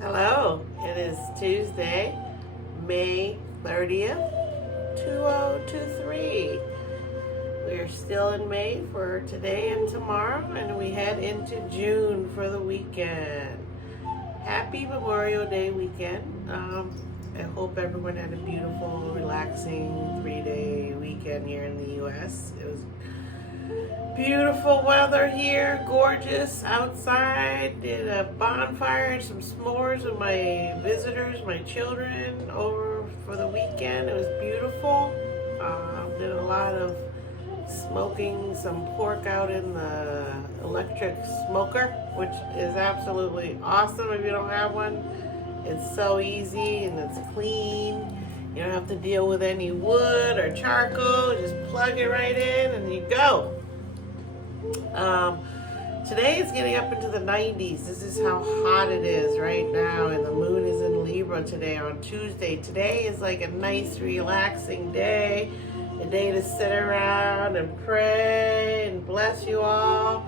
Hello, it is Tuesday, May 30th, 2023. We are still in May for today and tomorrow, and we head into June for the weekend. Happy Memorial Day weekend. I hope everyone had a beautiful, relaxing 3-day weekend here in the U.S. It was beautiful weather here, gorgeous outside. Did a bonfire and some s'mores with my visitors, my children, over for the weekend. It was beautiful. Did a lot of smoking some pork out in the electric smoker, which is absolutely awesome if you don't have one. It's so easy and it's clean. You don't have to deal with any wood or charcoal. Just plug it right in and you go. Today it's getting up into the 90s. This is how hot it is right now, and the moon is in Libra today on Tuesday. Today is like a nice relaxing day, a day to sit around and pray and bless you all.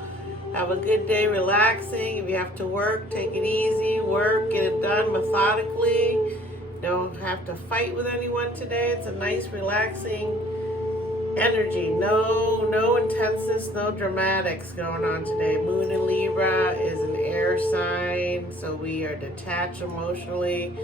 Have a good day relaxing. If you have to work, take it easy. Work, get it done methodically. Don't have to fight with anyone today. It's a nice relaxing energy. No intenseness, no dramatics going on today. Moon in Libra is an air sign, so we are detached emotionally.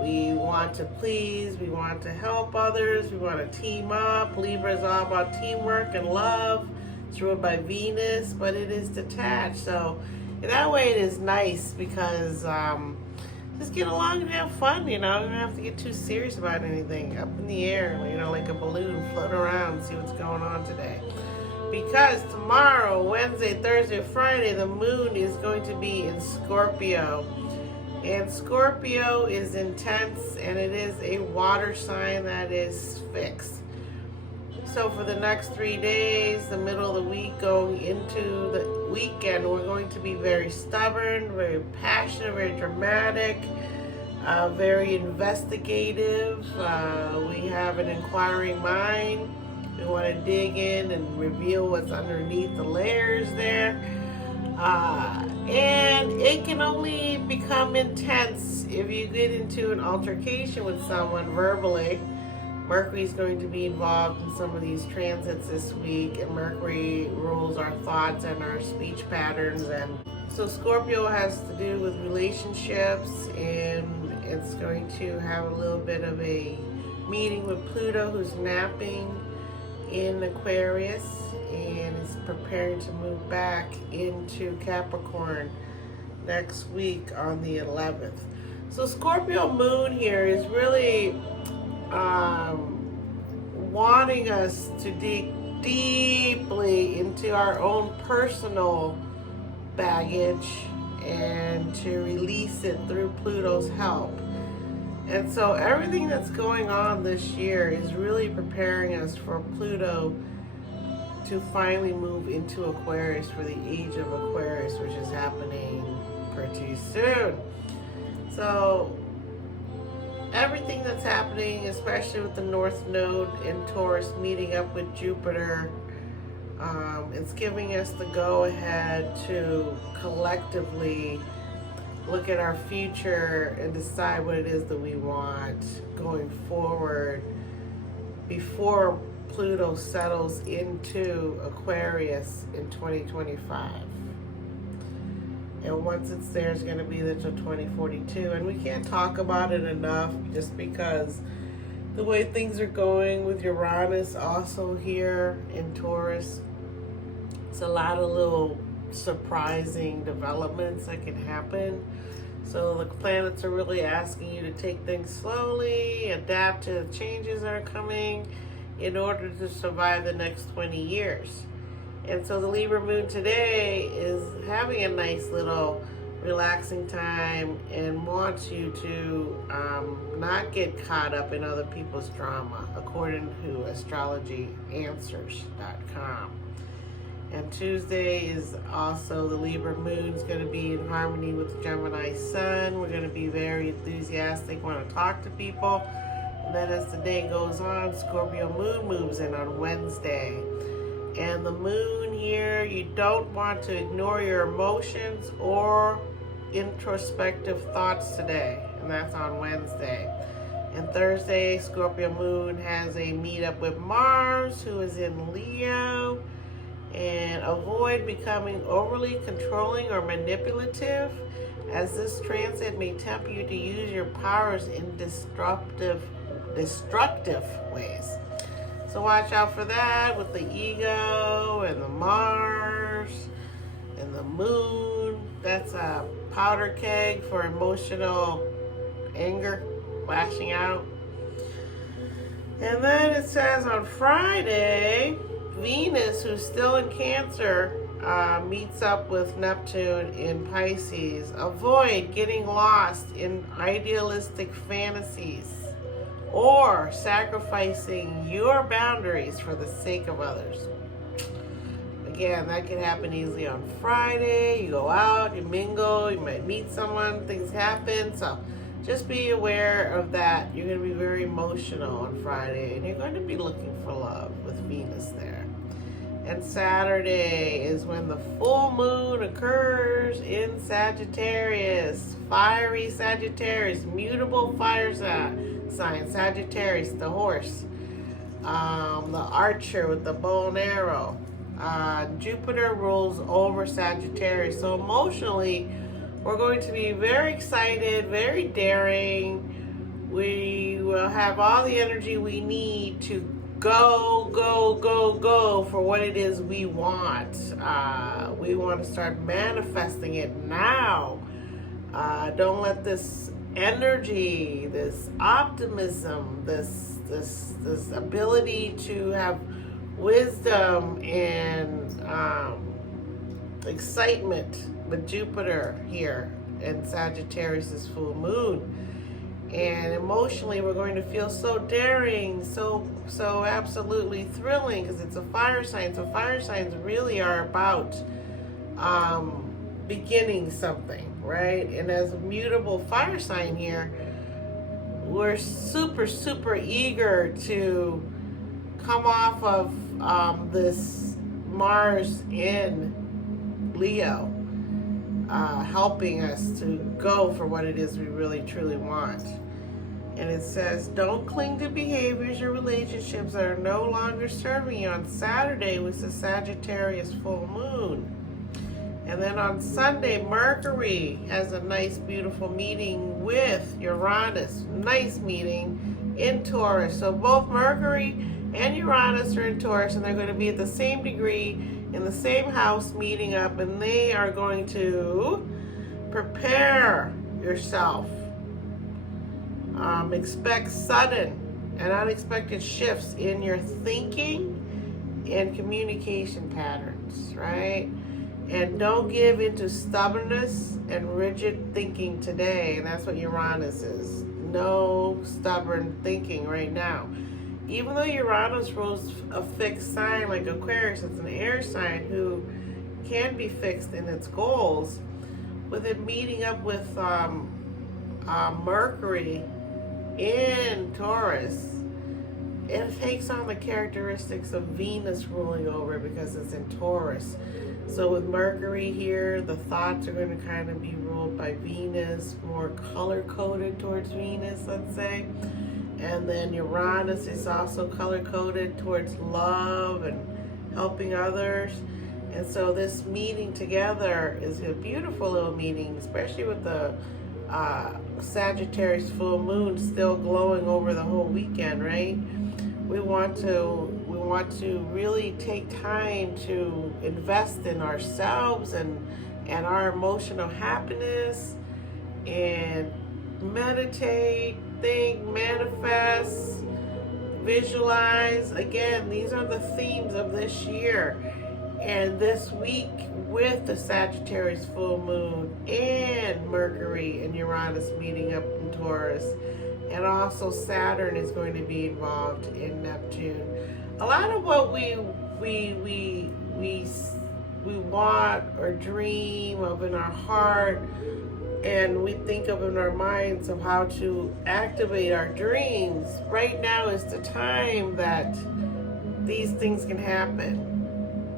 We want to please, we want to help others, we want to team up. Libra is all about teamwork and love. It's ruled by Venus, but it is detached. So in that way it is nice because just get along and have fun, you know. You don't have to get too serious about anything. Up in the air, you know, like a balloon, float around, see what's going on today. Because tomorrow, Wednesday, Thursday, Friday, the moon is going to be in Scorpio. And Scorpio is intense, and it is a water sign that is fixed. So for the next 3 days, the middle of the week going into the weekend, we're going to be very stubborn, very passionate, very dramatic, very investigative. We have an inquiring mind. We want to dig in and reveal what's underneath the layers there. And it can only become intense if you get into an altercation with someone verbally. Mercury is going to be involved in some of these transits this week, and Mercury rules our thoughts and our speech patterns. And so Scorpio has to do with relationships, and it's going to have a little bit of a meeting with Pluto, who's napping in Aquarius and is preparing to move back into Capricorn next week on the 11th. So Scorpio moon here is really wanting us to dig deeply into our own personal baggage and to release it through Pluto's help. And so everything that's going on this year is really preparing us for Pluto to finally move into Aquarius for the age of Aquarius, which is happening pretty soon. So everything that's happening, especially with the North Node in Taurus meeting up with Jupiter, it's giving us the go-ahead to collectively look at our future and decide what it is that we want going forward before Pluto settles into Aquarius in 2025. And once it's there, it's going to be there till 2042. And we can't talk about it enough just because the way things are going with Uranus also here in Taurus, it's a lot of little surprising developments that can happen. So the planets are really asking you to take things slowly, adapt to the changes that are coming in order to survive the next 20 years. And so the Libra moon today is having a nice little relaxing time and wants you to not get caught up in other people's drama, according to astrologyanswers.com. And Tuesday is also the Libra moon is going to be in harmony with the Gemini sun. We're going to be very enthusiastic, want to talk to people. And then as the day goes on, Scorpio moon moves in on Wednesday. And the moon here, you don't want to ignore your emotions or introspective thoughts today, and that's on Wednesday. And Thursday, Scorpio moon has a meetup with Mars, who is in Leo. And avoid becoming overly controlling or manipulative, as this transit may tempt you to use your powers in destructive ways. So watch out for that with the ego and the Mars and the moon. That's a powder keg for emotional anger, lashing out. And then it says on Friday, Venus, who's still in Cancer, meets up with Neptune in Pisces. Avoid getting lost in idealistic fantasies or sacrificing your boundaries for the sake of others. Again, that can happen easily on Friday. You go out, you mingle, you might meet someone, things happen. So just be aware of that. You're going to be very emotional on Friday, and you're going to be looking for love with Venus there. And Saturday is when the full moon occurs in Sagittarius. Fiery Sagittarius, mutable fire sign. Sagittarius, the horse. The archer with the bow and arrow. Jupiter rules over Sagittarius. So emotionally, we're going to be very excited, very daring. We will have all the energy we need to go for what it is we want. We want to start manifesting it now. Don't let this energy, this optimism, this ability to have wisdom and excitement with Jupiter here and Sagittarius' full moon. And emotionally, we're going to feel so daring, so absolutely thrilling, because it's a fire sign. So fire signs really are about beginning something, right? And as a mutable fire sign here, we're super eager to come off of this Mars in Leo, helping us to go for what it is we really truly want. And it says, don't cling to behaviors or relationships that are no longer serving you on Saturday, which is Sagittarius full moon. And then on Sunday, Mercury has a nice, beautiful meeting with Uranus. Nice meeting in Taurus. So both Mercury and Uranus are in Taurus, and they're going to be at the same degree in the same house meeting up, and they are going to prepare yourself. Expect sudden and unexpected shifts in your thinking and communication patterns, right? And don't give into stubbornness and rigid thinking today. And that's what Uranus is. No stubborn thinking right now. Even though Uranus rules a fixed sign like Aquarius, it's an air sign who can be fixed in its goals. With it meeting up with Mercury in Taurus, it takes on the characteristics of Venus ruling over it because it's in Taurus. So with Mercury here, the thoughts are going to kind of be ruled by Venus, more color-coded towards Venus, let's say. And then Uranus is also color-coded towards love and helping others. And so this meeting together is a beautiful little meeting, especially with the Sagittarius full moon still glowing over the whole weekend, right? We want to really take time to invest in ourselves and our emotional happiness, and meditate, think, manifest, visualize. Again, these are the themes of this year. And this week, with the Sagittarius full moon and Mercury and Uranus meeting up in Taurus, and also Saturn is going to be involved in Neptune. A lot of what we want or dream of in our heart, and we think of in our minds of how to activate our dreams, right now is the time that these things can happen.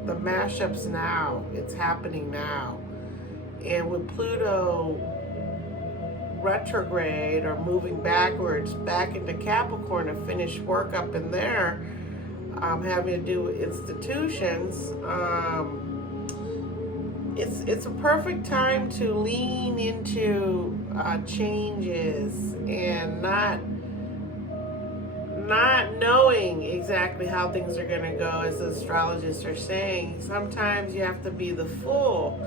The mashups now, it's happening now. And with Pluto retrograde or moving backwards back into Capricorn to finish work up in there, having to do with institutions, it's a perfect time to lean into changes and not knowing exactly how things are going to go. As the astrologists are saying, sometimes you have to be the fool.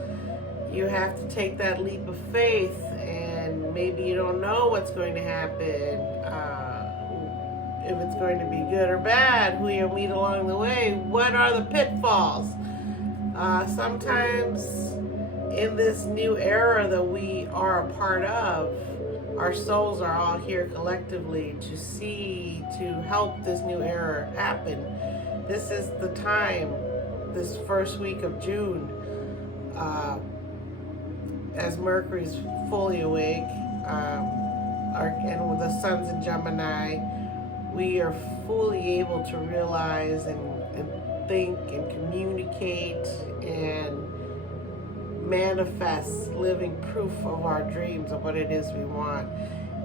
You have to take that leap of faith, and maybe you don't know what's going to happen, if it's going to be good or bad, who you'll meet along the way, what are the pitfalls. Sometimes in this new era that we are a part of, our souls are all here collectively to help this new era happen. This is the time, this first week of June, as Mercury's fully awake, and with the sun's in Gemini, we are fully able to realize and think and communicate and manifest living proof of our dreams of what it is we want.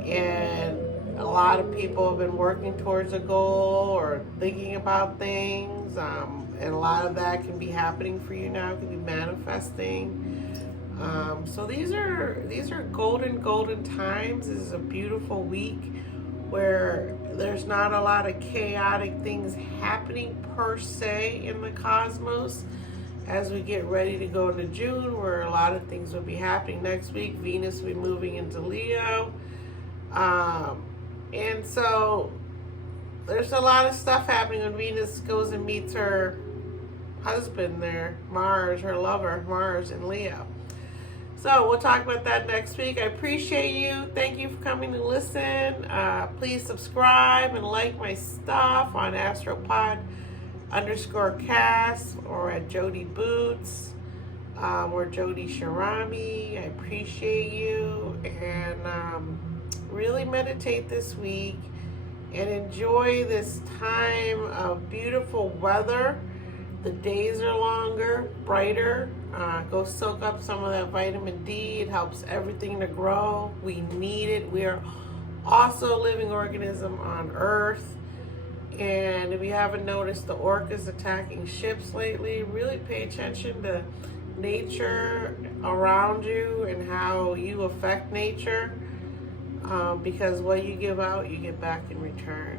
And a lot of people have been working towards a goal or thinking about things, and a lot of that can be happening for you now, can be manifesting. So these are golden times. This is a beautiful week where there's not a lot of chaotic things happening per se in the cosmos. As we get ready to go into June, where a lot of things will be happening next week. Venus will be moving into Leo. And so there's a lot of stuff happening when Venus goes and meets her husband there, Mars, her lover, Mars in Leo. So we'll talk about that next week. I appreciate you. Thank you for coming to listen. Please subscribe and like my stuff on astropod_cast or at Jody Boots or Jody Sharami. I appreciate you, and really meditate this week and enjoy this time of beautiful weather. The days are longer, brighter. Go soak up some of that vitamin D. It helps everything to grow. We need it. We are also a living organism on Earth. And if you haven't noticed the orcas attacking ships lately, really pay attention to nature around you and how you affect nature. Because what you give out, you get back in return.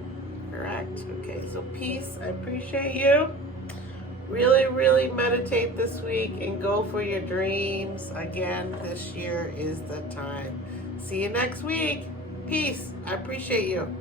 Correct? Okay, so peace. I appreciate you. Really meditate this week and go for your dreams. Again, this year is the time. See you next week. Peace. I appreciate you.